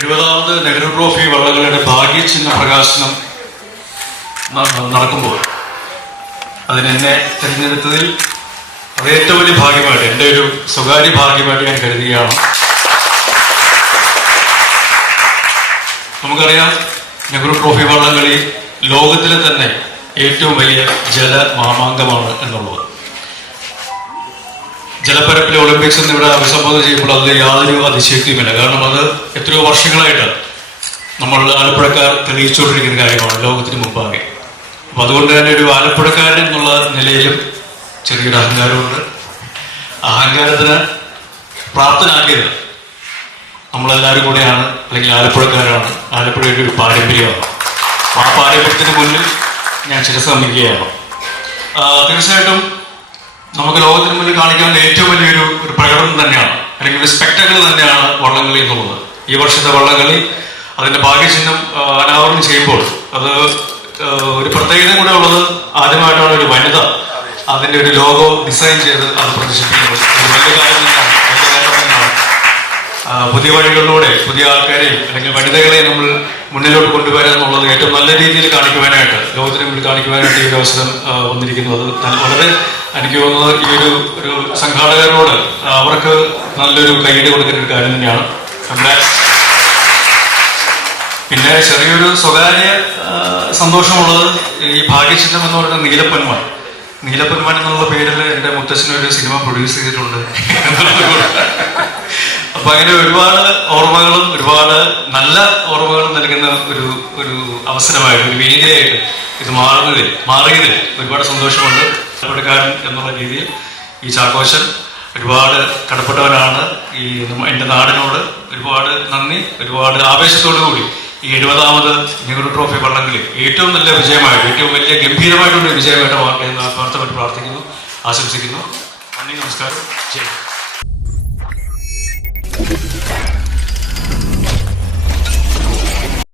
70ാമത് Nehru trophy വള്ളങ്ങളുടെ ഭാഗ്യചിഹ്ന പ്രകാശനം നടക്കുമ്പോൾ അതിനെന്നെ തിരഞ്ഞെടുത്തതിൽ അത് ഏറ്റവും വലിയ ഭാഗ്യമായിട്ട്, എൻ്റെ ഒരു സ്വകാര്യ ഭാഗ്യമായിട്ട് ഞാൻ കരുതുകയാണ്. നമുക്കറിയാം, നെഹ്റു ട്രോഫി വള്ളംകളി ലോകത്തിലെ തന്നെ ഏറ്റവും വലിയ ജലമാമാങ്കമാണ് എന്നുള്ളത്. ജലപ്പരപ്പിലെ ഒളിമ്പിക്സ് എന്നിവിടെ അഭിസംബോധന ചെയ്യുമ്പോൾ അതിൽ യാതൊരു അതിശയോക്തിയുമില്ല. കാരണം അത് എത്രയോ വർഷങ്ങളായിട്ട് നമ്മൾ ആലപ്പുഴക്കാർ തെളിയിച്ചുകൊണ്ടിരിക്കുന്ന കാര്യമാണ് ലോകത്തിന് മുമ്പാകെ. അപ്പം അതുകൊണ്ട് തന്നെ ഒരു ആലപ്പുഴക്കാരൻ എന്നുള്ള നിലയിലും ചെറിയൊരു അഹങ്കാരമുണ്ട്. അഹങ്കാരത്തിന് പ്രാപ്തനാക്കിയത് നമ്മളെല്ലാവരും കൂടെയാണ്, അല്ലെങ്കിൽ ആലപ്പുഴക്കാരാണ്. ആലപ്പുഴയുടെ ഒരു പാരമ്പര്യമാണ്. ആ പാരമ്പര്യത്തിന് മുന്നിൽ ഞാൻ ശിരസംവഹിക്കുകയാണ്. തീർച്ചയായിട്ടും നമുക്ക് ലോകത്തിന് മുന്നിൽ കാണിക്കാവുന്ന ഏറ്റവും വലിയൊരു പ്രകടനം തന്നെയാണ്, അല്ലെങ്കിൽ ഒരു സ്പെക്ടക്കിൾ തന്നെയാണ് വള്ളംകളി എന്നുള്ളത്. ഈ വർഷത്തെ വള്ളംകളി അതിന്റെ ഭാഗ്യചിഹ്നം അനാവരണം ചെയ്യുമ്പോൾ അത് ഒരു പ്രത്യേകത കൂടെ ഉള്ളത്, ആദ്യമായിട്ടാണ് ഒരു വനിത അതിന്റെ ഒരു ലോഗോ ഡിസൈൻ ചെയ്ത് അത് പ്രദർശിപ്പിക്കുന്നത്. ഒരു വലിയ കാര്യം തന്നെയാണ്, വലിയ കാര്യം തന്നെയാണ്. പുതിയ വഴികളിലൂടെ പുതിയ ആൾക്കാരെയും അല്ലെങ്കിൽ വനിതകളെ നമ്മൾ മുന്നിലോട്ട് കൊണ്ടുവരിക എന്നുള്ളത് ഏറ്റവും നല്ല രീതിയിൽ കാണിക്കുവാനായിട്ട്, ലോകത്തിന് മുന്നിൽ കാണിക്കുവാനായിട്ട് ഈ ഒരു അവസരം വന്നിരിക്കുന്നത് വളരെ, എനിക്ക് തോന്നുന്നത് ഈ ഒരു സംഘാടകരോട് അവർക്ക് നല്ലൊരു കൈയ്യടി കൊടുക്കുന്ന ഒരു കാര്യം തന്നെയാണ്. പിന്നെ ചെറിയൊരു സ്വകാര്യ സന്തോഷമുള്ളത്, ഈ ഭാഗ്യചിഹ്നം എന്ന് പറയുന്ന നീലപ്പൊന്മാൻ എന്നുള്ള പേരിൽ എൻ്റെ മുത്തച്ഛനൊരു സിനിമ പ്രൊഡ്യൂസ് ചെയ്തിട്ടുണ്ട്. അപ്പൊ അങ്ങനെ ഒരുപാട് ഓർമ്മകളും ഒരുപാട് നല്ല ഓർമ്മകളും നൽകുന്ന ഒരു അവസരമായിട്ട്, ഒരു വേദിയായിട്ട് ഇത് മാറിയതിൽ ഒരുപാട് സന്തോഷമുണ്ട്. കടപ്പുറക്കാരൻ എന്നുള്ള രീതിയിൽ ഈ ചാക്കോച്ചൻ ഒരുപാട് കടപ്പെട്ടവനാണ്. ഈ എൻ്റെ നാടിനോട് ഒരുപാട് നന്ദി, ഒരുപാട് ആവേശത്തോടു കൂടി ഈ 70ാമത് നെഹ്റു ട്രോഫി വള്ളംകളി ഏറ്റവും നല്ല വിജയമായിട്ട്, ഏറ്റവും വലിയ ഗംഭീരമായിട്ടുള്ള വിജയമായിട്ട് മാറട്ടെ എന്ന് ആത്മാർത്ഥമായിട്ട് പ്രാർത്ഥിക്കുന്നു, ആശംസിക്കുന്നു. നന്ദി, നമസ്കാരം, ജയ്.